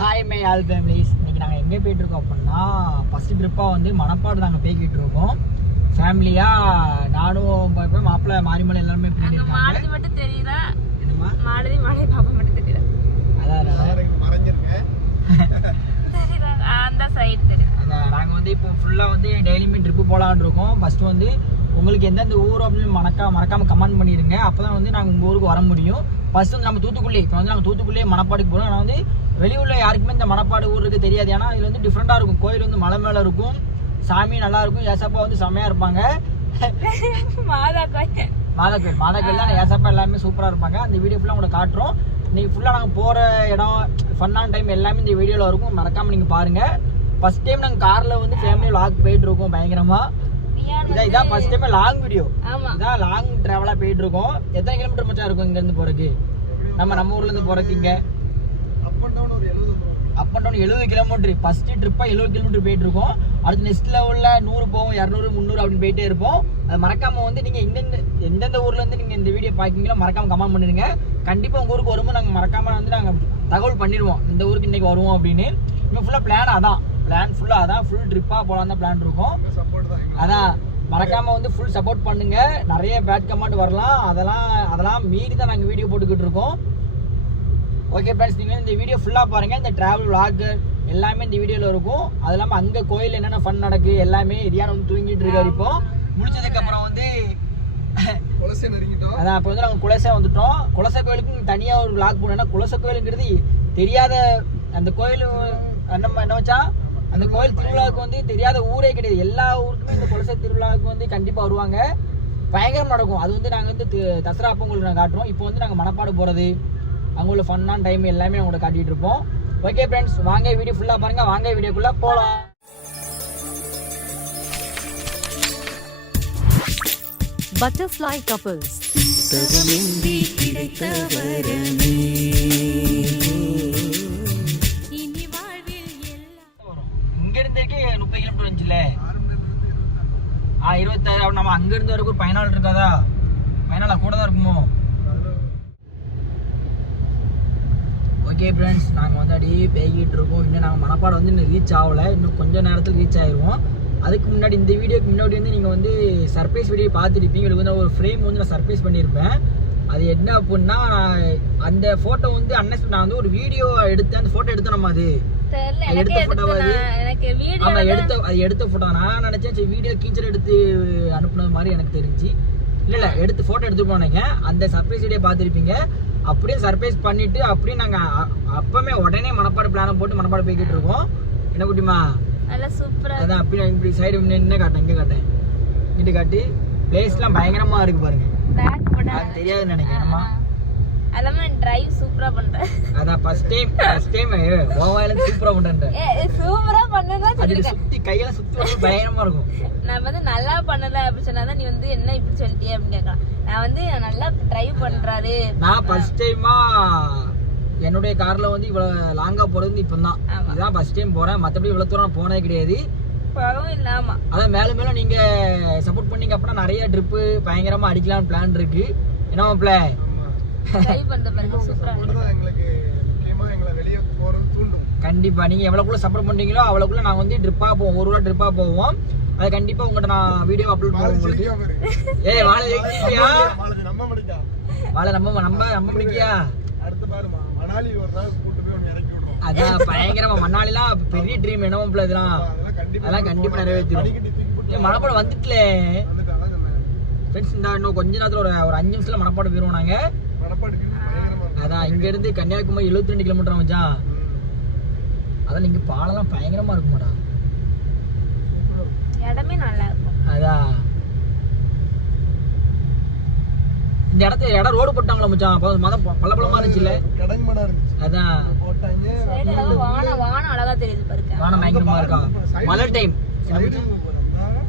Hi my all families இன்னைக்கு நாங்கள் எங்கே போயிட்டு இருக்கோம் அப்படின்னா ஃபர்ஸ்ட் ட்ரிப்பாக வந்து மணப்பாடு நாங்கள் போய்கிட்டு இருக்கோம் ஃபேமிலியாக நானும் போய் மாப்பிள்ளை மாரிமலை எல்லாருமே போயிருக்காங்க மாலதி மட்டும் தெரியல. என்னம்மா? மாலதி மாலதி பாப்பா மட்டும் தெரியல. அதான். தெரியல அந்த சைடு தெரியும் நாங்கள் வந்து இப்போ ஃபுல்லாக வந்து டெய்லியுமே ட்ரிப்பு போகலான்னு இருக்கோம். ஃபர்ஸ்ட் வந்து உங்களுக்கு எந்தெந்த ஊர் அப்படின்னு மறக்கா மறக்காமல் கமெண்ட் பண்ணிடுங்க அப்போ தான் வந்து நாங்கள் உங்கள் ஊருக்கு வர முடியும். ஃபர்ஸ்ட் வந்து நம்ம தூத்துக்குடி இப்போ வந்து நாங்கள் தூத்துக்குடியே மணப்பாடுக்கு போகிறோம் ஆனால் வந்து வெளியூர்ல யாருக்குமே இந்த மணப்பாடு ஊருக்கு தெரியாது. ஏன்னா இது வந்து டிஃப்ரெண்ட்டாக இருக்கும். கோயில் வந்து மலை மேலே இருக்கும். சாமி நல்லா இருக்கும். ஏசப்பா வந்து செம்மையாக இருப்பாங்க. மாதா கோயில் மாதா கோயில் மாதா கோயில் தான் ஏசப்பா எல்லாமே சூப்பராக இருப்பாங்க. அந்த வீடியோ ஃபுல்லாக உங்களுக்கு காட்டுறோம். இன்னைக்கு ஃபுல்லாக நாங்கள் போகிற இடம் ஃபன்னான டைம் எல்லாமே இந்த வீடியோவில் இருக்கும். மறக்காமல் நீங்கள் பாருங்கள் ஃபர்ஸ்ட் டைம் நாங்கள் காரில் வந்து ஃபேமிலி லாக் போயிட்டு இருக்கோம் பயங்கரமாக இதான் இதான் ஃபர்ஸ்ட் டைம் லாங் வீடியோ இதான் லாங் ட்ராவலாக போயிட்டு இருக்கோம் எத்தனை கிலோமீட்டர் மச்சான் இருக்கும் இங்கேருந்து போகிறதுக்கு நம்ம நம்ம ஊர்லேருந்து போகிறதுக்கு இங்கே? அப் அண்ட் டவுன் எழுபது கிலோமீட்டர் ஃபர்ஸ்ட் ட்ரிப்பாக எழுபது கிலோமீட்டர் போயிட்டு இருக்கோம் அடுத்து நெக்ஸ்ட் லெவலில் நூறு போவோம் இரநூறு முந்நூறு அப்படின்னு போயிட்டே இருப்போம். அது மறக்காம வந்து நீங்கள் எந்தெந்த ஊர்ல இருந்து நீங்கள் இந்த வீடியோ பார்க்கீங்களோ மறக்காம கமெண்ட் பண்ணிடுங்க கண்டிப்பாக உங்கள் ஊருக்கு வரும்போது நாங்கள் மறக்காம வந்து நாங்கள் தகவல் பண்ணிடுவோம். இந்த ஊருக்கு இன்னைக்கு வருவோம் அப்படின்னு. இன்னும் ஃபுல்லாக பிளான் அதான். பிளான் ஃபுல்லாக அதான். ஃபுல் ட்ரிப்பாக போகலாம் தான் பிளான் இருக்கும். அதான். மறக்காம வந்து ஃபுல் சப்போர்ட் பண்ணுங்க. நிறைய பேட் கமெண்ட் வரலாம். அதெல்லாம் அதெல்லாம் மீறி தான் நாங்கள் வீடியோ போட்டுக்கிட்டு இருக்கோம். ஓகே ஃப்ரெண்ட்ஸ் நீங்கள் இந்த வீடியோ ஃபுல்லாக பாருங்க. இந்த டிராவல் vlog எல்லாமே இந்த வீடியோவில் இருக்கும். அது இல்லாமல் அங்கே கோயில் என்னென்ன ஃபன் நடக்கு எல்லாமே ரியான் வந்து தூங்கிட்டு இருக்காரு இப்போ. முடிச்சதுக்கு அப்புறம் வந்து அதான் அப்போ வந்து நாங்கள் குலசை வந்துட்டோம். குலசை கோயிலுக்கு தனியாக ஒரு vlog போனோம்னா குலசை கோயிலுங்கிறது தெரியாத அந்த கோயில் என்ன என்ன வச்சா அந்த கோயில் திருவிழாவுக்கு வந்து தெரியாத ஊரே கிடையாது. எல்லா ஊருக்குமே இந்த குலசை திருவிழாவுக்கு வந்து கண்டிப்பாக வருவாங்க. பயங்கரம் நடக்கும். அது வந்து நாங்கள் வந்து தசரா உங்களுக்கு நாங்கள் காட்டுறோம். இப்போ வந்து நாங்கள் மணப்பாடு போகிறது அங்கே உள்ள ஃபன்னான டைம் எல்லாமே உங்கள்கிட்ட காட்டிட்டு இருப்போம். ஓகே ஃப்ரெண்ட்ஸ் வாங்க வீடியோ ஃபுல்லாக பாருங்க. வாங்க வீடியோக்குள்ளே போகலாம். இனி வாழ்வில் எல்லாம். வரும் இங்கேருந்து முப்பது கிலோமீட்டர் வந்துச்சுல. ஆ இருபத்தாறு நம்ம அங்கேருந்து வரைக்கும் ஒரு பதினாலு இருக்காதா? பதினாலா கூட தான் இருக்குமோ? ஓகே ஃப்ரெண்ட்ஸ் நாங்கள் வந்து அப்படியே பேகிட்டு இருக்கோம். இன்னும் நாங்கள் மணப்பாடு வந்து இன்னும் ரீச் ஆகலை. இன்னும் கொஞ்ச நேரத்தில் ரீச் ஆயிடுவோம் அதுக்கு முன்னாடி இந்த வீடியோக்கு முன்னாடி வந்து நீங்கள் வந்து சர்ப்ரைஸ் வீடியோ பார்த்துருப்பீங்க உங்களுக்கு வந்து ஒரு ஃப்ரேம் வந்து நான் சர்ப்ரைஸ் பண்ணியிருப்பேன். அது என்ன அப்படின்னா அந்த ஃபோட்டோ வந்து அன்னைக்கு நான் வந்து ஒரு வீடியோ எடுத்தேன். அந்த ஃபோட்டோ எடுத்தேன் நம்ம அது. எடுத்த எடுத்து அது? எடுத்த அது எடுத்த போட்டோ நான் நினைச்சேன் சரி வீடியோ கீச்சர் எடுத்து அனுப்புனது மாதிரி எனக்கு தெரிஞ்சு. இல்ல இல்ல எடுத்து போட்டோ எடுத்து போனீங்க. அந்த சர்ப்ரைஸ் வீடியோ பார்த்துருப்பீங்க. அப்படியே சர்ப்ரைஸ் பண்ணிட்டு அப்படியே நாங்க அ- அப்பவே உடனே மனப்பாடு பிளான போட்டு மனப்பாடு போய்கிட்டு இருக்கோம். என்ன குட்டிமா? நல்லா சூப்பரா அதான் அப்படி இப்படி சைடு என்ன காட்டேன் இங்க காட்டேன் இங்கிட்டு காட்டி பிளேஸ்லாம் பயங்கரமா இருக்கு பாருங்க. அது தெரியாதுன்னு நினைக்கிறேன்மா எல்லாமே டிரைவ் சூப்பரா பண்றேன். அதான் ஃபர்ஸ்ட் டைம் ஃபர்ஸ்ட் டைம் ஓவாயில சூப்பரா பண்றேன் சூப்பரா பண்ணதான் அது சொல்லிருக்கேன். சுத்தி கையில சுத்தி வர்றது பயங்கரமா இருக்கும். நான் வந்து நல்லா பண்ணல அப்படின்னு சொன்னாதான் நீ வந்து என்ன இப்படி சொல்லிட்டியே அப்படின்னு கேட்கலாம். நான் வந்து நல்லா டிரைவ் பண்றாரு. நான் ஃபர்ஸ்ட் டைமா என்னுடைய கார்ல வந்து இவ்வளவு லாங்கா போறது வந்து இப்பதான் ஆமா. இதான் ஃபர்ஸ்ட் டைம் போறேன். மத்தபடி இவ்வளவு தூரம் போனதே கிடையாது. அதான் மேலும் மேலும் நீங்க சப்போர்ட் பண்ணீங்க அப்படின்னா நிறைய ட்ரிப்பு பயங்கரமா அடிக்கலாம்னு பிளான் இருக்கு. என்ன மாப்ள டிரைவ் பண்ற பாருங்க சூப்பரா கண்டிப்பா. நீங்க எவ்வளவுக்குள்ள சப்போர்ட் பண்றீங்களோ அவ்வளவுக்குள்ள நாங்க வந்து ட்ரிப்பா போவோம். ஒரு ரூபா ட்ரிப்பா போவோம். அதை கண்டிப்பா உங்கள்கிட்ட நான் வீடியோ அப்லோட் பண்ணுவேன் உங்களுக்கு. ஏய் வாழை ஜெயிச்சிட்டியா வாழை நம்ம நம்ம நம்ம பிடிக்கியா அதான் பயங்கரமா. மண்ணாலிலாம் பெரிய ட்ரீம் என்ன மாப்ள இதெல்லாம். அதெல்லாம் கண்டிப்பா நிறைவேற்றிடும் இல்ல மணப்பாடு வந்துட்டுல. ஃப்ரெண்ட்ஸ் இந்த இன்னும் கொஞ்ச நேரத்துல ஒரு ஒரு அஞ்சு நிமிஷத்துல மணப்பாடு போயிருவோம் நாங்க. அதான் இங்க இருந்து கன்னியாகுமரி 72 ரெண்டு கிலோமீட்டர் மச்சான். அதான் இங்க பாலம்லாம் பயங்கரமா இருக்குமாடா. இடமே நல்லா இருக்கும். அதான். இந்த இடத்த இடம் ரோடு போட்டாங்களா மச்சான்? அப்ப மத பள்ளப்பழமா இருந்துச்சுல்ல? அதான். வானம் வானம் அழகா தெரியுது பாருங்க. வானம் பயங்கரமா இருக்கா? மழை டைம்.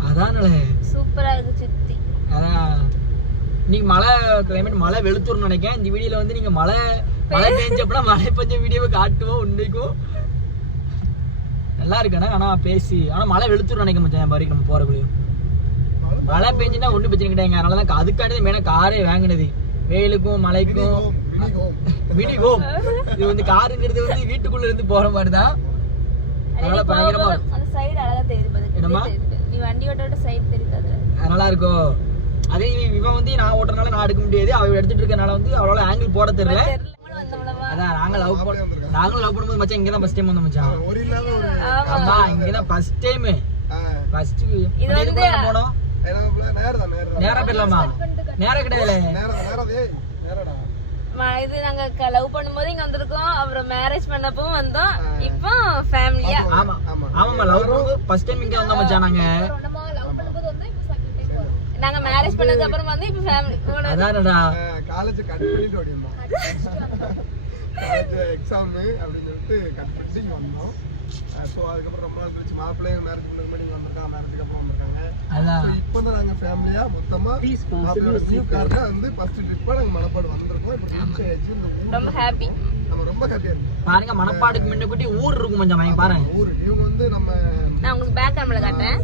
அதானே சூப்பரா இருக்கு சுத்தி. அதான். நீங்க மழை கிளைமேட் மழை வெளுத்தூர்னு நினைக்கிறேன். இந்த வீடியோல வந்து நீங்க மழை மழை பெஞ்சப்பட மழை பெஞ்ச வீடியோவை காட்டுவோம் உன்னைக்கும். நல்லா இருக்குண்ணே ஆனா பேசி ஆனா மழை வெளுத்தூர் நினைக்க மச்சான் பாரு நம்ம போறக்குள்ளேயும் மழை பெஞ்சுன்னா ஒன்றும் பிரச்சனை கிடையாதுங்க அதனால தான் அதுக்காண்டி மெயினாக காரே வாங்கினது. வெயிலுக்கும் மழைக்கும். மினி ஹோம் இது வந்து காருங்கிறது வந்து வீட்டுக்குள்ள இருந்து போற மாதிரி தான் அதனால பயங்கரமா இருக்கும். அந்த சைடு அழகா தெரியுது பாரு. என்னம்மா? தெரியுது. நீ வண்டி ஓட்டோட சைடு தெரியுது அது. நல்லா இருக்கும் அதே இவ- இவன் வந்து நான் ஓட்டுறதுனால நான் எடுக்க முடியாது. அவ எடுத்துட்டு இருக்கனால வந்து அவளால ஆங்கிள் போட தெரியல. அதான் நாங்க லவ் பண்ண நாங்களும் லவ் பண்ணும்போது மச்சான் இங்க தான் ஃபர்ஸ்ட் டைம் வந்தோம் மச்சான். ஆமா இங்க தான் ஃபர்ஸ்ட் டைம் ஃபர்ஸ்ட் இது வந்து- போனோம்? நேரா போயிடலாமா? நேரம் கிடையாது இது நாங்க லவ் பண்ணும்போது இங்க வந்திருக்கோம். அப்புறம் மேரேஜ் பண்ணப்போ வந்தோம். இப்போ ஃபேமிலியா ஆமா. ஆமா. ஆமாமா லவ் பண்ணும்போது ஃபர்ஸ்ட் டைம் இங்க வந்தோம் மச்சான் நாங்க. நாங்க மேரேஜ் பண்ணதுக்கு அப்புறம் வந்து இப்போ ஃபேமிலி அதானடா. காலேஜ் கட் பண்ணிட்டு ஓடி வந்தோம் காலேஜ் எக்ஸாம் அப்படின்னு சொல்லிட்டு கட் பண்ணிட்டு இங்க வந்தோம். ஸோ அதுக்கப்புறம் ரொம்ப நாள் கழிச்சு மாப்பிள்ளையும் மேரேஜ் பண்ண முன்னாடி இங்க வந்திருக்காங்க மேரேஜுக்கு அப்புறம் வந்திருக்காங்க. இப்போ தான் நாங்கள் ஃபேமிலியா மொத்தமா மாப்பிள்ளையோட நியூ கார்ல வந்து ஃபர்ஸ்ட் ட்ரிப்பா நாங்கள் மணப்பாடு வந்திருக்கோம். இப்போ ரீச் ஆயிடுச்சு இந்த ஊர் ரொம்ப ஹாப்பி நம்ம ரொம்ப ஹாப்பியா இருக்கோம். பாருங்க மணப்பாடுக்கு முன்ன கூட்டி ஊர் இருக்கும் வாங்கி பாருங்க. ஊர். இவங்க வந்து நம்ம நான் உங்களுக்கு பேக் கேமரா காட்டுறேன்.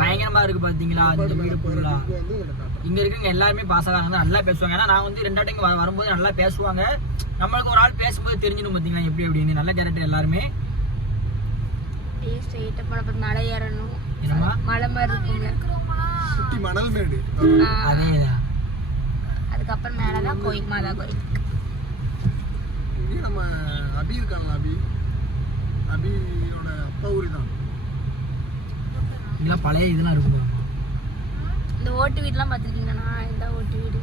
பயங்கரமா இருக்கு பாத்தீங்களா? இந்த வீடு ஃபுல்லா இங்க இருக்கவங்க எல்லாருமே பாசகாரங்க நல்லா பேசுவாங்க. ஏன்னா நான் வந்து ரெண்டாவது இங்க வரும்போது நல்லா பேசுவாங்க. நம்மளுக்கு ஒரு ஆள் பேசும்போது தெரிஞ்சிடும் பாத்தீங்களா எப்படி எப்படின்னு நல்ல கேரக்டர் எல்லாருமே. ஸ்ட்ரெயிட்டா போன அப்புறம் மலை ஏறணும். என்னமா மலை மாதிரி இருக்கும்ல. சுத்தி மணல் மேடு. அதேதான். அதுக்கப்புறம் மேலதான் கோயில் மாதா கோயில். நம்ம அபி இருக்கான்ல அபி. அபியோட அப்பா ஊரி தான் இதெல்லாம் பழைய இதெல்லாம் இருக்கும்? பாருங்க. இந்த ஓட்டு வீடுலாம் பார்த்துருக்கீங்களா? இந்த ஓட்டு வீடு.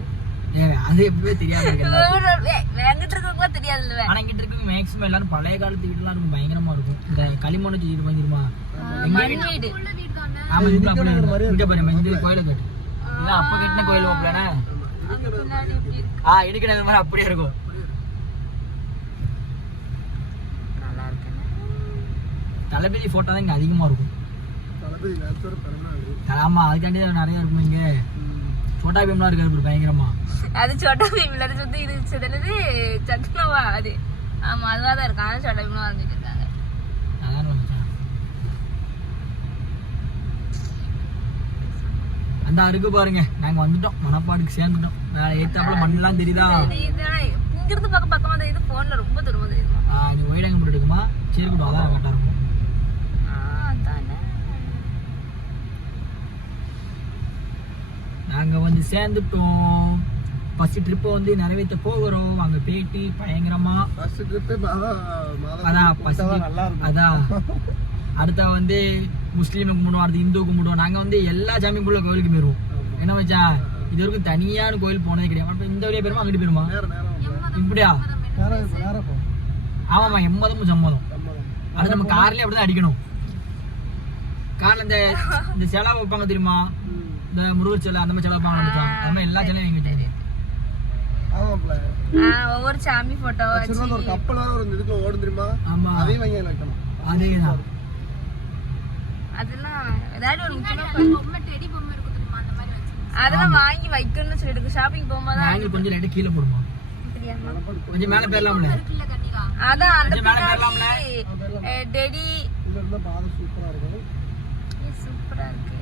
ஏ அது எப்பவே தெரியாம இருக்கு எங்கிட்ட இருக்கவங்களுக்குலாம் தெரியாதுல்ல. ஆனா இங்கிட்ட இருக்க மேக்ஸிமம் எல்லாரும் பழைய காலத்து வீடுலாம் இருக்கும் பயங்கரமா இருக்கும். இந்த களிமண் வச்சு இது பண்ணிருமா மண் வீடு. ஆமா இது அப்படி இருக்கும். இங்க பாருங்க இந்த கோயில கட்டு. இதான் அப்ப கட்டின கோயில் இருக்கு. ஆ இடிக்கிறது மாதிரி அப்படியே இருக்கும். தளபதி போட்டோ தான் இங்க அதிகமா இருக்கும். ஆமா அதுக்காண்டி தான் நிறைய இருக்கும் இங்க. சோட்டா பீம்லாம் இருக்கு இப்படி பயங்கரமா. அது சோட்டா பீம்ல அது வந்து இது சிதனது சத்னவா அது. ஆமா அதுவா தான் இருக்கும். அதான் சோட்டா பீம்லாம் வரைஞ்சிட்டு இருக்காங்க. அந்த அருக்கு பாருங்க நாங்க வந்துட்டோம். மணப்பாடுக்கு சேர்ந்துட்டோம். வேற ஏத்தாப்புல மண்ணெல்லாம் தெரியுதா? இது இங்கிருந்து பக்கம் பக்கமா தெரியுது போன்ல ரொம்ப தூரமா தெரியுமா ஆ, நீ ஒயிடாங்க போட்டு எடுக்குமா சரி கூட அதான் கரெக்டா இருக்கும் ஆ அதானே நாங்க வந்து சேர்ந்துட்டோம். ஃபர்ஸ்ட் ட்ரிப்பை வந்து நிறைவேற்ற போகிறோம். அங்க போயிட்டு பயங்கரமா. ஃபர்ஸ்ட் ட்ரிப்பே அதான் அதான். அடுத்த வந்து முஸ்லீமுக்கு கும்பிடுவோம் அடுத்து இந்து கும்பிடுவோம் நாங்க வந்து எல்லா சாமிக்குள்ள கோயிலுக்கு போயிருவோம். என்ன வச்சா இது வரைக்கும் தனியான கோயில் போனதே கிடையாது. இந்த வழியா போயிருமா? அங்கிட்டு போயிருமா? இப்படியா நேரம் இப்போ நேரம் இப்போ ஆமாமா எம்மதமும் சம்மதம். அது நம்ம கார்லயே அப்படிதான் அடிக்கணும். கார்ல இந்த இந்த சிலை வைப்பாங்க தெரியுமா? இந்த முருகர் சிலை அந்த மாதிரி சிலை வைப்பாங்க மச்சான். அது மாதிரி எல்லா சிலையும் தெரியும் ஆ ஒவ்வொரு சாமி போட்டோ ஆக்சுவலாக ஒரு கப்பல் ஒரு இதுக்குள்ள ஓடும் தெரியுமா? ஆமா. அதையும் வாங்கி வைக்கணும். அதேதான். அதெல்லாம் ஏதாவது ஒரு முக்கியமா அதெல்லாம் வாங்கி வைக்கணும்னு சொல்லிட்டு ஷாப்பிங் போகும்போது ஆங்கிள் கொஞ்சம் லைட்டா கீழே போடுமா? தெரியாம கொஞ்சம் மேல போயிடலாம்ல அதான் அந்த மேல? பின்னாடி டெடி இதுல இருந்தா பாதம் சூப்பரா இருக்கும். சூப்பரா இருக்கு.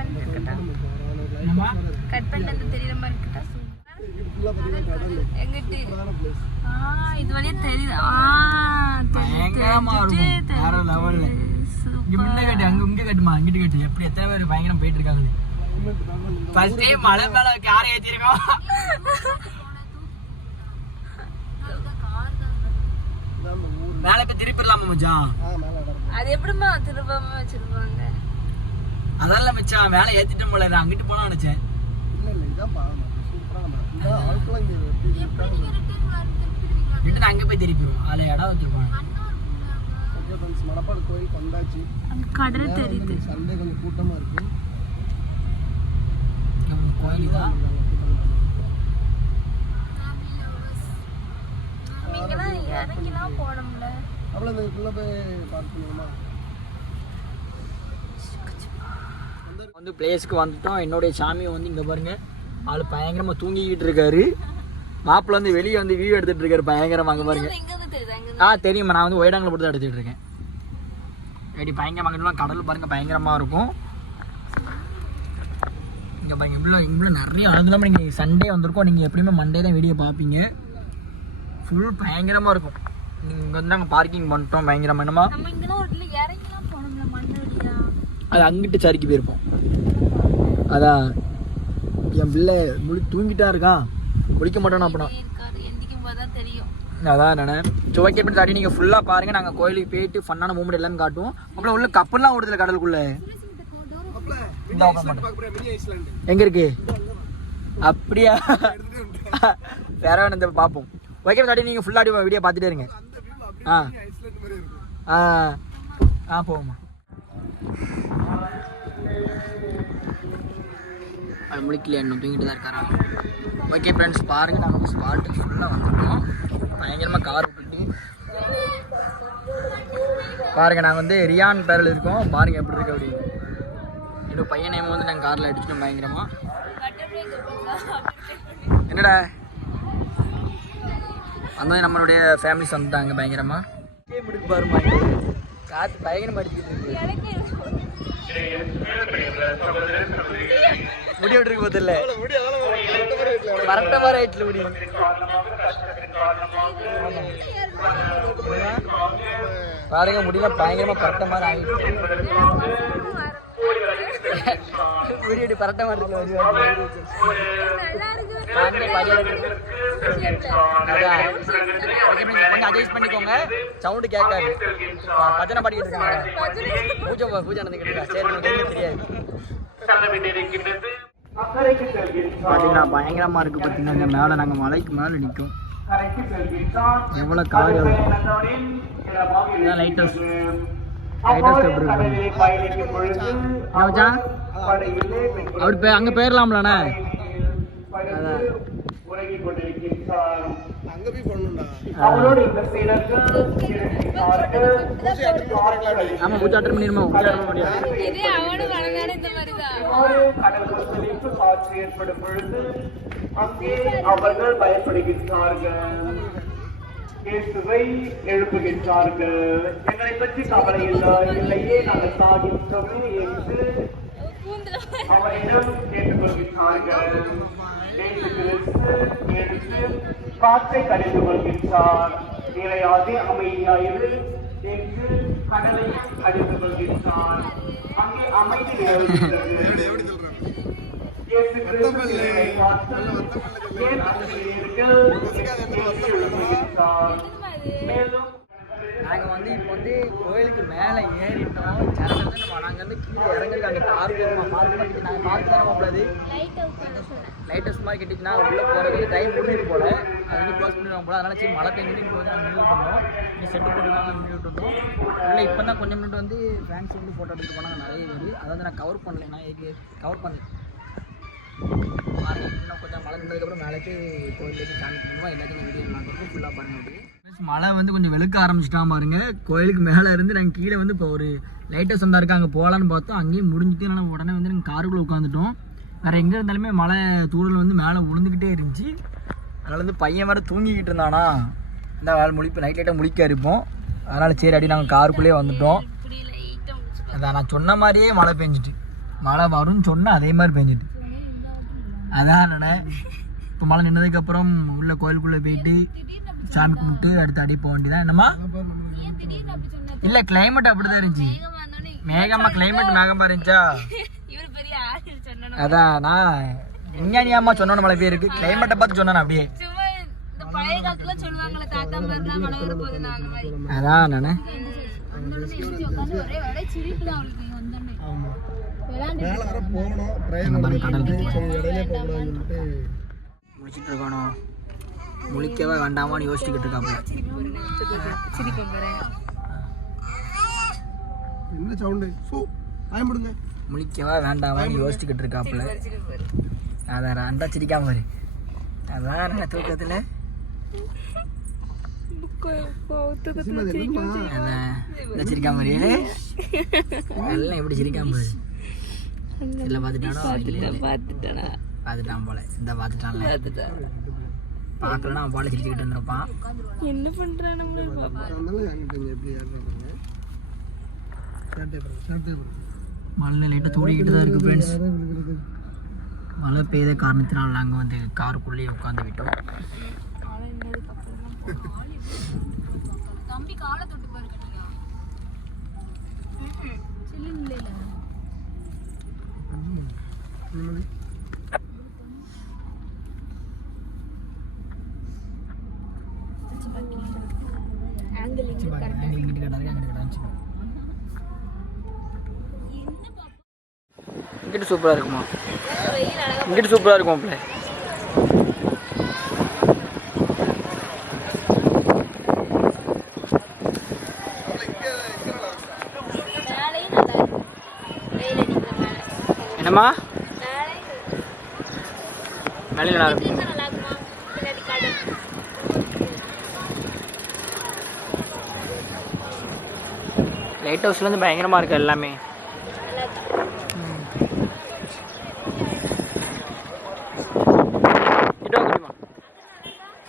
கட் இருக்கட்டா? வந்து தெரியற மாதிரி இருக்கட்டா? எங்கிட்டு? ஆ இது வழியா தெரியுது. ஆ பயங்கரமா இருக்கும் வேற லெவல்ல இங்க முன்ன கட்டு அங்க இங்க கட்டுமா? அங்கிட்டு கட்டு. எப்படி எத்தனை பேர் பயங்கரம் போயிட்டு இருக்காங்க ஃபர்ஸ்ட் டைம் மலை மேல காரை ஏத்திருக்கோம். மேல போய் திருப்பிடலாமா மச்சான்? அது எப்படிமா திருப்பாம வச்சிருப்பாங்க? அதெல்லாம் மச்சான் மேல ஏத்திட்டோம் போல நான் அங்கிட்டு போனா நினைச்சேன். இல்ல இல்ல இதான் ரிட்டன் அங்க போய் திருப்பிடுவோம் அதுல இடம் வச்சிருப்பாங்க மணப்பாடு கோயில் கொண்டாச்சு. கடல் தெரியுது. சண்டே கொஞ்சம் கூட்டமா இருக்கு. நம்ம கோயில் தான் நீங்களாம் இறங்கிலாம் போனோம்ல. அவ்வளோ இந்த இதுக்குள்ள போய் பார்க் பண்ணுவோமா வந்து பிளேஸ்க்கு வந்துட்டோம். என்னுடைய சாமி வந்து இங்க பாருங்க ஆளு பயங்கரமா தூங்கிக்கிட்டு இருக்காரு. மாப்பிள்ள வந்து வெளியே வந்து வியூ எடுத்துட்டு இருக்காரு பயங்கரமா அங்க பாருங்க. ஆ தெரியுமா நான் வந்து ஒயிடாங்கில் போட்டு தான் எடுத்துட்டு இருக்கேன். எப்படி பயங்கரமாக கடல் பாருங்க பயங்கரமா இருக்கும். இங்கே பாருங்க இவ்வளோ இவ்வளோ நிறைய அதுவும் நீங்கள் சண்டே வந்திருக்கோம். நீங்கள் எப்படியுமே மண்டே தான் வீடியோ பார்ப்பீங்க. ஃபுல் பயங்கரமாக இருக்கும். நீங்கள் இங்கே வந்து நாங்கள் பார்க்கிங் பண்ணிட்டோம் பயங்கரமாக என்னமா நம்ம இங்கெல்லாம் ஒரு இடத்துல இறங்கிலாம் போனோம்ல மண்ணு வழியா அது அங்கிட்டு சரிக்கு போயிருப்போம். அதான் என் பிள்ளை முழு தூங்கிட்டா இருக்கான் குளிக்க மாட்டானா அப்படின்னா தெரியும் அதான் நான் சுவை எப்படி தாட்டி நீங்கள் ஃபுல்லாக பாருங்கள் நாங்கள் கோயிலுக்கு போயிட்டு ஃபன்னான மூமெண்ட் எல்லாமே காட்டுவோம். அப்புறம் உள்ள கப்பல்லாம் ஓடுதுல கடலுக்குள்ளே? எங்கே எங்க இருக்கு? அப்படியா? வேற வேணும் இந்த பார்ப்போம் ஓகே தாடி நீங்கள் ஃபுல்லாக வீடியோ பார்த்துட்டே இருங்க. ஆ. ஆ ஆ போவோம்மா. அது முடிக்கலையா இன்னும் தூங்கிட்டு தான் இருக்காரா? ஓகே ஃப்ரெண்ட்ஸ் பாருங்கள் நாங்கள் வந்து ஸ்பாட்டு ஃபுல்லாக வந்துட்டோம். பயங்கரமாக கார் விட்டுட்டு பாருங்கள் நாங்கள் வந்து ரியான் பேரில் இருக்கோம். பாருங்கள் எப்படி இருக்கு அப்படி இன்னும் பையன் நேம் வந்து நாங்கள் காரில் அடிச்சிட்டோம் பயங்கரமாக என்னடா? அந்த நம்மளுடைய ஃபேமிலிஸ் வந்துட்டாங்க பயங்கரமா. கேம் எடுக்க பாருமா காத்து பயங்கரமா அடிச்சுட்டு இருக்கு. முடி விட்டு இருக்கு பதில்ல மரட்ட மாதிரி ஆயிட்டுல முடி. பாருங்க முடியல பயங்கரமா பரட்ட மாதிரி ஆயிட்டு. முடி அப்படி பரட்ட மாதிரி இருக்கு. முடி கொஞ்சம் அட்ஜஸ்ட் பண்ணிக்கோங்க. சவுண்டு கேட்காது. பஜனை பாடிக்கிட்டு இருக்காங்க. பூஜை பூஜை நடந்துக்கிட்டு சரி தெரியாது. பார்த்தீங்கன்னா பயங்கரமாக இருக்குது பார்த்தீங்கன்னா மேலே நாங்கள் மலைக்கு மேலே நிற்கும் எவ்வளோ car lighthouse lighthouse எப்படி இருக்கு. என்ன அப்படி பே அங்கே போயிடலாம்லண்ணே அதான் அங்க போய் பண்ணணும்டா ஆமா பூஜை அட்டன் பண்ணிடுமா பூஜை அட்டன் பண்ணிடுமா? இதே அவனும் வளர்ந்தாலும் இந்த மாதிரி தான் அங்கே அவர்கள் பயப்படுகின்றார்கள். இயேசுவை எழுப்புகின்றார்கள். எங்களை பற்றி கவலை இல்லை இல்லையே நாங்கள் சாகின்றோமே என்று அவரிடம் கேட்டுக்கொள்கின்றார்கள். கிறிஸ்து எடுத்து காற்றை கடிந்து கொள்கின்றார். நிறையாதே அமைதியாயிரு என்று கடலையும் கடிந்து கொள்கின்றார். அங்கே அமைதி நிலவுகின்றது. இயேசு கிறிஸ்து இவரை பார்த்து, ஏன் எழுப்புகின்றார். மேலும் நாங்கள் வந்து இப்போ வந்து கோயிலுக்கு மேலே ஏறிட்டோம். சரக்கு நம்ம நாங்கள் வந்து கீழே இறங்குறது அங்கே பார்க்கு பார்க் பண்ணி நாங்கள் பார்த்து தான் போகக்கூடாது லைட் ஹவுஸ் மாதிரி கட்டிச்சுன்னா உள்ளே போகிறதுக்கு டைம் முடிஞ்சிட்டு போல. அது வந்து க்ளோஸ் பண்ணிடுவாங்க போல. அதனால சரி மழை பெஞ்சிட்டு இங்கே வந்து நாங்கள் நின்று பண்ணோம். இங்கே செட்டு போட்டு நாங்கள் நின்று இருந்தோம் இல்லை இப்போ தான் கொஞ்சம் மினிட் வந்து ஃபேன்ஸ் வந்து ஃபோட்டோ எடுத்து போனாங்க நிறைய பேர். அதை வந்து நான் கவர் பண்ணல. நான் கவர் பண்ணல. பாருங்க இன்னும் கொஞ்சம் மழை நின்றதுக்கப்புறம் மேலேக்கு கோயிலுக்கு சாமி கும்பிடுவோம் எல்லாத்தையும் வீடியோ பார்க்குறோம் ஃபுல்லாக பாருங்க அப்படியே மழை வந்து கொஞ்சம் வெளுக்க ஆரம்பிச்சிட்டா பாருங்க. கோயிலுக்கு மேலே இருந்து நாங்கள் கீழே வந்து இப்போ ஒரு லைட்டஸ் வந்தா இருக்கு அங்கே போகலான்னு பார்த்தோம். அங்கேயும் முடிஞ்சுட்டு நான் உடனே வந்து நாங்கள் காருக்குள்ளே உட்காந்துட்டோம் வேறு எங்கே இருந்தாலுமே மழை தூரல் வந்து மேலே விழுந்துக்கிட்டே இருந்துச்சு. அதனால் வந்து பையன் வேறு தூங்கிக்கிட்டு இருந்தானா? இந்த வேலை முழிப்பு நைட் லைட்டாக முழிக்க இருப்போம் அதனால் சரி அடி நாங்கள் காருக்குள்ளேயே வந்துட்டோம். அதான் நான் சொன்ன மாதிரியே மழை பெஞ்சிட்டு. மழை வரும்னு சொன்னால் அதே மாதிரி பெஞ்சிட்டு. அதான் இப்போ மழை நின்னதுக்கப்புறம் உள்ள கோயிலுக்குள்ளே போயிட்டு சாமி கும்பிட்டு அடுத்து அடி போக வேண்டியதான் என்னம்மா? இல்லை கிளைமேட் அப்படி தான் இருந்துச்சு. மேகமா கிளைமேட் மேகமா இருந்துச்சா? அதான் நான் விஞ்ஞானியாமா சொன்னோன்னு மழை பெய்யிருக்கு கிளைமேட்டை பார்த்து சொன்னேன் அப்படியே. அதான் நானே உட்காந்து ஒரே ஒரே சிரிப்புல அவளுக்கு இங்க வந்தோடனே விளையாண்டு மேல வர போகணும் முடிச்சிட்டு இருக்கானோ முழிக்கவே வேண்டாமான்னு யோசிச்சுக்கிட்டு இருக்காப்புல என்ன சவுண்டு சூ பயன்படுங்க முழிக்கவா வேண்டாமான்னு யோசிச்சுக்கிட்டு இருக்காப்புல அதான் ரெண்டா சிரிக்காம இரு அதான் தூக்கத்துல சிரிக்காம இரு எல்லாம் எப்படி சிரிக்காம இரு இல்ல. பாத்துட்டானோ பாத்துட்டேனா பாத்துட்டான் போல. இந்த பாத்துட்டான்ல பாக்கலன்னா அவன் போல சிரிச்சுக்கிட்டு இருந்திருப்பான். என்ன பண்றான் பாருங்க பாருங்க மழை லைட்டாக தூடிக்கிட்டு தான் இருக்கு ஃப்ரெண்ட்ஸ் மழை பெய்த காரணத்தினால் நாங்கள் வந்து காருக்குள்ளேயே உட்காந்து விட்டோம். தம்பி காலை தொட்டு பாரு கண்ணியா சில்லுன்னு இல்லைல ஆங்கிள் இங்க கரெக்ட் இங்கிட்டு சூப்பராக இருக்குமா? இங்கிட்டு சூப்பராக இருக்கும் பிள்ளை. என்னம்மா? மேலே நல்லா இருக்கும் லைட் ஹவுஸ்லேருந்து பயங்கரமாக இருக்கு எல்லாமே.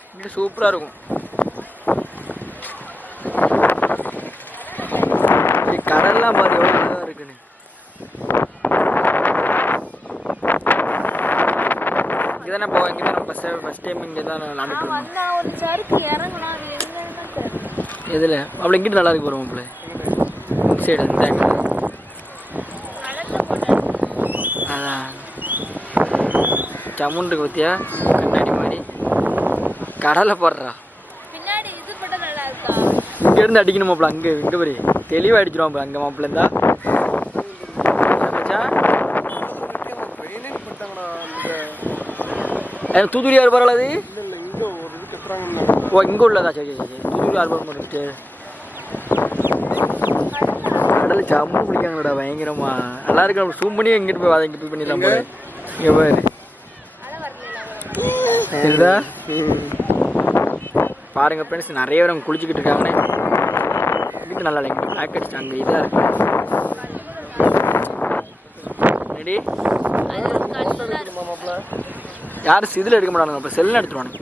இங்கிட்டு சூப்பராக இருக்கும். கடல்லாம் பாரு எவ்வளோ அழகாக இருக்குன்னு இங்கே தானே போவோம் இங்கே டைம் இங்கே தான் இருந்தோம் வந்தா ஒரு சறுக்கு எதில்? அவ்வளோ இங்கிட்டு நல்லா இருக்கு போகிறோம் இந்த சைடு போட்டாரு அதான். ஜம்முன் இருக்கு கண்ணாடி மாதிரி. கடலை போடுறா. இங்கேருந்து அடிக்கணும் மாப்பிள்ள அங்கே இங்கே பாரு. தெளிவாக மாப்பிள்ள அங்கே மாப்பிள்ள இருந்தா என்ன மச்சான் ட்ரெயினே போட்டாங்கடா அந்த ஏ, தூத்துக்குடி யார் அல்லது ஓ இங்கே உள்ளதா? சரி சரி சரி. தூத்துக்குடி யார் பண்ணிட்டு சரி கடல் ஜம்மு பிடிக்காங்கடா பயங்கரமா. நல்லா இருக்கு? நம்ம சூம் பண்ணி எங்கிட்டு போய் அதை இங்கிட்டு போய் பண்ணிடலாம் போல. இங்கே பாரு. சரிதா பாருங்க ஃப்ரெண்ட்ஸ் நிறைய பேர் அவங்க குளிச்சுக்கிட்டு இருக்காங்கன்னு வீட்டு நல்லா இல்லைங்க பிளாக் அடிச்சு அங்கே இதாக இருக்கு. ரெடி யாரும் இதில் எடுக்க மாட்டானுங்க அப்போ செல்லில் எடுத்துருவானுங்க.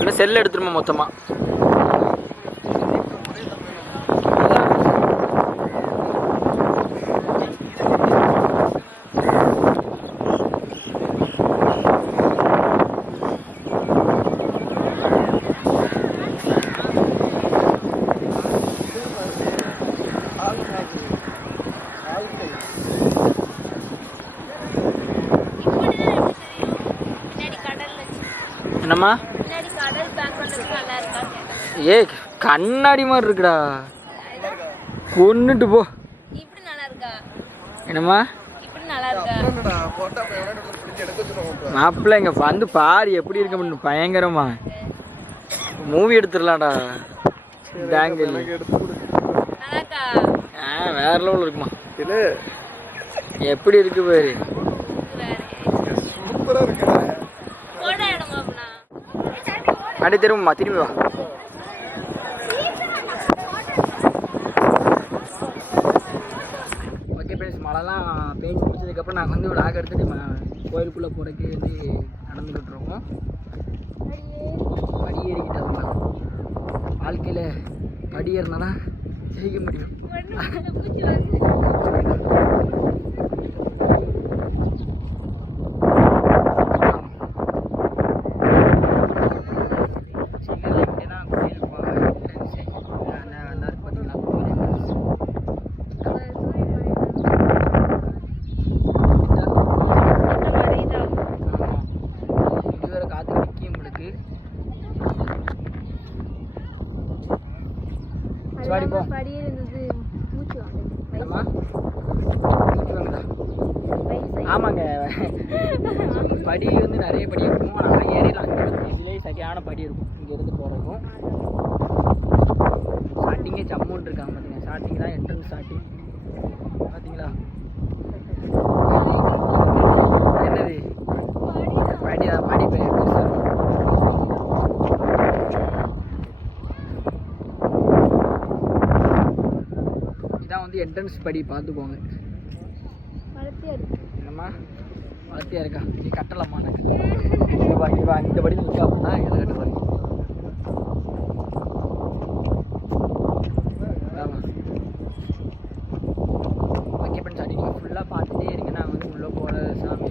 இல்லை செல்லில் எடுத்துருமா மொத்தமாக பின்னாடி கடல்ல இருக்கு. என்னம்மா? இருக்கு இருக்கா ஏ கண்ணாடி மாதிரி இருக்குடா. கொன்னுட்டு போ. இருக்கா என்னம்மா? இருக்கா மாப்பிள்ள இங்கே வந்து பாரு எப்படி இருக்க முடியும். பயங்கரமா. மூவி எடுத்துடலாம்டா. இருக்கா ஆ வேற லெவலில் இருக்குமா. எப்படி இருக்கு பாரு. வேற சூப்பராக இருக்குடா போட இடமா அப்படின்னா அடி திரும்பமா திரும்பி வா. ஓகே ஃப்ரெண்ட்ஸ் மழைலாம் பேஞ்சு முடிச்சதுக்கப்புறம் நாங்கள் வந்து விளாக் எடுத்துட்டு ம- கோயிலுக்குள்ளே போகிறதுக்கு வந்து நடந்துக்கிட்டு இருக்கோம். படி ஏறிக்கிட்டு அதெல்லாம் வாழ்க்கையில் படி ஏறினா தான் ஜெயிக்க முடியும் பூச்சி வந்து சீக்கிரம் இங்கே தான் கோயில் போவாங்க ஃப்ரெண்ட்ஸு அந்த அந்த பார்த்தீங்களா கோயில் ஆமாம் இது வேறு காற்று நிற்கும் உங்களுக்கு சரி போ படியே இருந்தது மூச்சு வாங்குது என்னம்மா மூச்சு வாங்குதா? ஆமாங்க. படி வந்து நிறைய படி இருக்கும். ஆனால் ஏறிடலாம் அங்கே இதுலேயே சரியான படி இருக்கும். இங்கேருந்து போகிறதுக்கும் ஸ்டார்டிங்கே ஜம்முன்னு இருக்காங்க பார்த்தீங்க ஸ்டார்டிங் தான் என்ட்ரன்ஸ் ஸ்டார்டிங் பார்த்தீங்களா என்னது படி தான் படி பெரிய பெருசாக இருக்கும் என்ட்ரன்ஸ் படி பார்த்துக்கோங்க. என்னம்மா? வளர்த்தியா இருக்கா? நீ கட்டலாமா எனக்கு இங்கே பாருங்க இவன் இந்த படி நிற்க அப்படின்னா இதை கட்ட பாருங்க ஆமா. ஓகே ஃப்ரெண்ட்ஸ் அடி நீங்கள் ஃபுல்லாக பார்த்துட்டே இருங்க நான் வந்து உள்ளே போகிற சாமி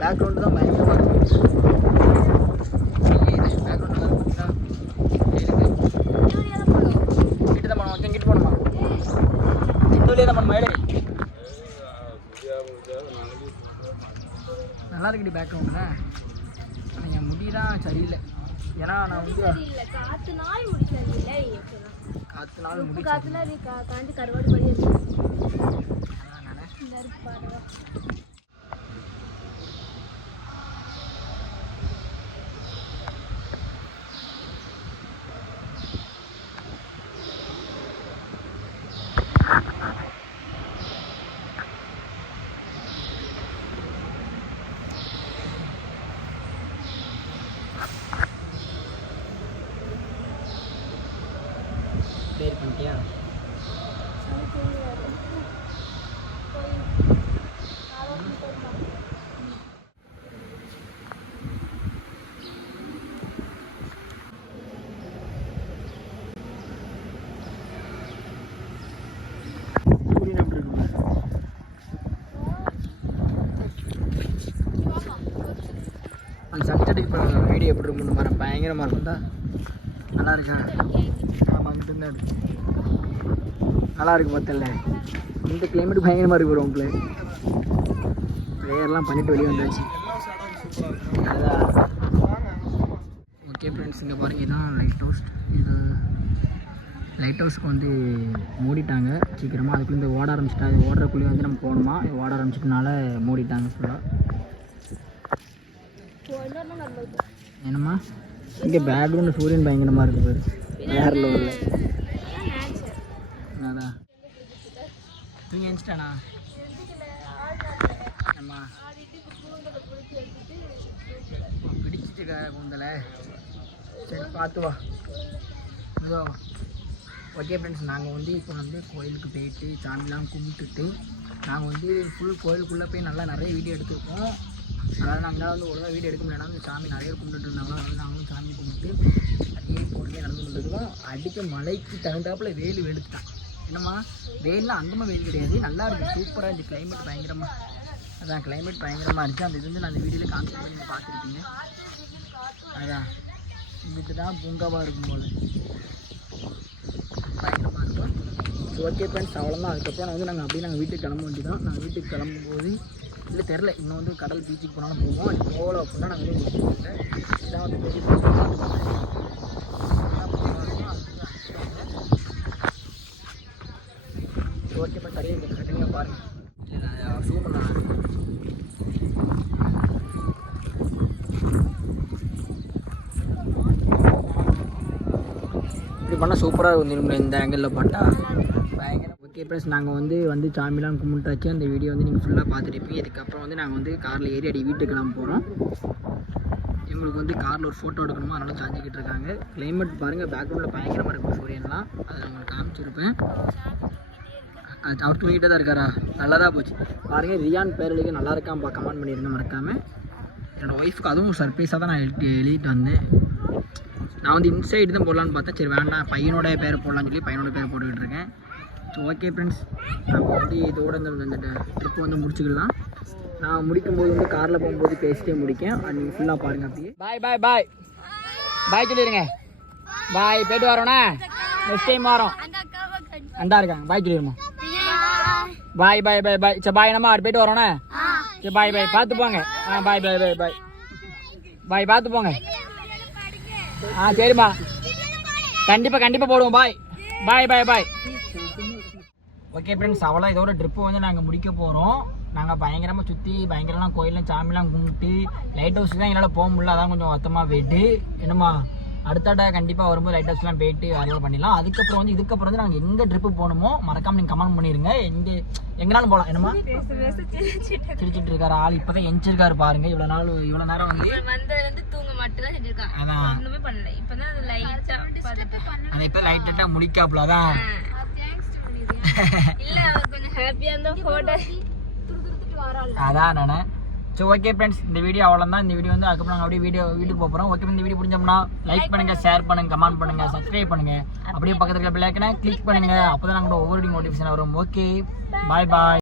பேக்ரவுண்டு தான் பயங்கரமாக இருக்கும் பேக்ரவுண்ட் கிட்ட தான் பண்ணுவோம் கிட்ட போகணுமா ஏழை நல்லா இருக்குடி பேக்ரவுண்டில் ஆனால் என் முடி தான் சரியில்லை. ஏன்னா நான் வந்து இல்ல காத்து நாள் முடிச்சது இல்ல காற்று நாள் முடி காத்துல காஞ்சி கருவாடு படி இருக்கு அதான் நானே. நெருப்பு பாருங்க பேர் பண்ணிட்டியா சூரியன் எப்படி இருக்குங்க அந்த சன்செட்டுக்கு இப்போ வீடியோ எப்படி இருக்குன்னு பாரு பயங்கரமாக இருக்கும்டா நல்லா இருக்கா? ஆமாம் அங்கிட்டு இருந்தா நல்லா இருக்கு பார்த்தல இந்த கிளைமேட் பயங்கரமாக இருக்கு வரும் உங்களுக்கு. ப்ரேயர்லாம் பண்ணிட்டு வெளியே வந்தாச்சு. அதான் ஓகே ஃப்ரெண்ட்ஸ் இங்கே பாருங்க இதுதான் லைட் ஹவுஸ் இது லைட் ஹவுஸ்க்கு வந்து மூடிட்டாங்க. சீக்கிரமாக அதுக்குள்ளே இந்த ஓட ஆரம்பிச்சிட்டா ஓடுறக்குள்ளேயே வந்து நம்ம போகணுமா? ஓட ஆரம்பிச்சிட்டனால மூடிட்டாங்க ஃபுல்லாக என்னம்மா? இங்கே பேக்ரவுண்டு சூரியன் பயங்கரமாக இருக்கு பாரு. வேற லெவலில் அதான் தூங்கி எழுந்துட்டானா அம்மா பிடிச்சிட்டு கூந்தல. சரி பார்த்து வா. ஓகே ஃப்ரெண்ட்ஸ் நாங்கள் வந்து இப்போ வந்து கோயிலுக்கு போயிட்டு சாமிலாம் கும்பிட்டுட்டு நாங்கள் வந்து ஃபுல் கோயிலுக்குள்ளே போய் நல்லா நிறைய வீடியோ எடுத்திருக்கோம். அதாவது நாங்கள் வந்து ஒழுங்காக வீடு எடுக்க முடியாது சாமி நிறைய கும்பிட்டு இருந்தாங்களோ அதனால நாங்களும் சாமி கும்பிட்டு அப்படியே பொறுமையாக நடந்து கொண்டிருக்கோம் அடிக்க மலைக்கு தகுந்தாப்புல வெயில் வெளுத்துட்டான். என்னம்மா? வெயில்லாம் அங்கமாக வெயில் கிடையாது. நல்லா இருக்கு. சூப்பராக இருந்துச்சு. கிளைமேட் பயங்கரமாக அதான் கிளைமேட் பயங்கரமாக இருந்துச்சு. அந்த இது வந்து நான் அந்த வீடியோவில் காமிச்சு பண்ணி நீங்கள் பார்த்துருப்பீங்க. அதான். இதுக்கு தான் பூங்காவாக இருக்கும் போல். பயங்கரமாக இருக்கும். ஓகே ஃப்ரெண்ட்ஸ் அவ்வளோதான் அதுக்கப்புறம் நான் வந்து நாங்கள் அப்படியே நாங்கள் வீட்டுக்கு கிளம்ப வேண்டியதான் நாங்கள் வீட்டுக்கு கிளம்பும்போது இல்லை தெரில இன்னும் வந்து கடல் பீச்சுக்கு போனாலும் போவோம். அது போகல அப்படின்னா நாங்கள் வந்து இதான் வந்து பெரிய ஓகே பாருங்கள் இல்லை நான் ஷூ பண்ண பண்ணால் சூப்பராக இருக்கும். இந்த ஆங்கிளில் பார்த்தா ஓகே ப்ளஸ் நாங்கள் வந்து வந்து சாமிலாம் கும்பிட்டாச்சு. அந்த வீடியோ வந்து நீங்கள் ஃபுல்லாக பார்த்துருப்பீங்க. இதுக்கப்புறம் வந்து நாங்கள் வந்து காரில் ஏறி அடி வீட்டுக்கு கிளம்ப போகிறோம் இவங்களுக்கு வந்து காரில் ஒரு ஃபோட்டோ எடுக்கணுமோ அதனால சாஞ்சிக்கிட்டு இருக்காங்க. கிளைமேட் பாருங்கள் பேக்ரவுண்டில் பயங்கரமாக இருக்கும் சூரியன்லாம். அதை நான் உங்களுக்கு காமிச்சிருப்பேன். அவர் தூங்கிட்டே தான் இருக்காரா? நல்லதா போச்சு. பாருங்கள் ரியான் பேரழிக்கு நல்லா இருக்காம்பா கமெண்ட் பண்ணிடுங்க மறக்காமல் என்னோடய ஒய்ஃபுக்கு அதுவும் சர்ப்ரைஸாக தான் நான் எழுதி எழுதிட்டு வந்தேன். நான் வந்து இன்சைடு தான் போடலான்னு பார்த்தேன். சரி வேண்டாம். பையனோட பேர் போடலான்னு சொல்லி பையனோட பேர் போட்டுக்கிட்டு இருக்கேன். ஓகே ஃப்ரெண்ட்ஸ் நம்ம வந்து இதோட இந்த இந்த ட்ரிப் வந்து முடிச்சுக்கலாம். நான் முடிக்கும் போது வந்து காரில் போகும்போது பேசிட்டே முடிக்கேன். அது நீங்கள் ஃபுல்லாக பாருங்கள் அப்படியே. பாய் பாய் பாய் பாய் சொல்லிடுங்க பாய் போயிட்டு வரோண்ணா நெக்ஸ்ட் டைம் வரோம். அண்டா இருக்காங்க. பாய் சொல்லிடுமா பாய் பாய் பாய் பாய் சரி பாய் நம்ம ஆடு போய்ட்டு வரோண்ணே சரி பாய் பாய் பார்த்து போங்க. ஆ பாய் பாய் பாய் பாய் பாய் பார்த்து போங்க. ஆ சரிம்மா. கண்டிப்பாக கண்டிப்பாக போடுவோம். பாய் பாய் பாய் பாய் ஓகே ஃப்ரெண்ட்ஸ் அவ்வளோ இதோட ட்ரிப்பு வந்து நாங்கள் முடிக்க போகிறோம் நாங்கள் பயங்கரமாக சுற்றி பயங்கரமாக கோயிலாம் சாமிலாம் கும்பிட்டு லைட் ஹவுஸ் தான் என்னால் போக முடியல. அதான் கொஞ்சம் வருத்தமாக போயிட்டு. என்னம்மா அடுத்தாட்ட கண்டிப்பாக வரும்போது லைட் ஹவுஸ்லாம் போயிட்டு அறுவடை பண்ணிடலாம். அதுக்கப்புறம் வந்து இதுக்கப்புறம் வந்து நாங்கள் எங்கே ட்ரிப்பு போகணுமோ மறக்காம நீங்கள் கமெண்ட் பண்ணிடுங்க எங்கே எங்கேனாலும் போகலாம் என்னம்மா? சிரிச்சிட்டு இருக்காரு ஆள். இப்போ தான் எஞ்சிருக்காரு பாருங்க. இவ்வளோ நாள் இவ்வளோ நேரம் வந்து தூங்க மட்டும் தான் செஞ்சிருக்கான். அதான். பண்ணல. அது அதை இப்போ லைட்டாக முடிக்காப்புல தான் இல்ல அவர் கொஞ்சம் ஹாப்பியா இருந்தா போட்டோ அதான் நான். ஸோ ஓகே ஃப்ரெண்ட்ஸ் இந்த வீடியோ அவ்வளோதான் இந்த வீடியோ வந்து அதுக்கப்புறம் நாங்கள் அப்படியே வீடியோ வீட்டுக்கு போகிறோம் ஓகே இந்த வீடியோ பிடிச்சோம்னா லைக் பண்ணுங்கள் ஷேர் பண்ணுங்க கமெண்ட் பண்ணுங்கள் சப்ஸ்கிரைப் பண்ணுங்க. அப்படியே பக்கத்தில் பெல் ஐக்கனை கிளிக் பண்ணுங்கள் அப்போ தான் நாங்கள் ஒவ்வொரு நோட்டிஃபிகேஷன் வரும். ஓகே பாய் பாய்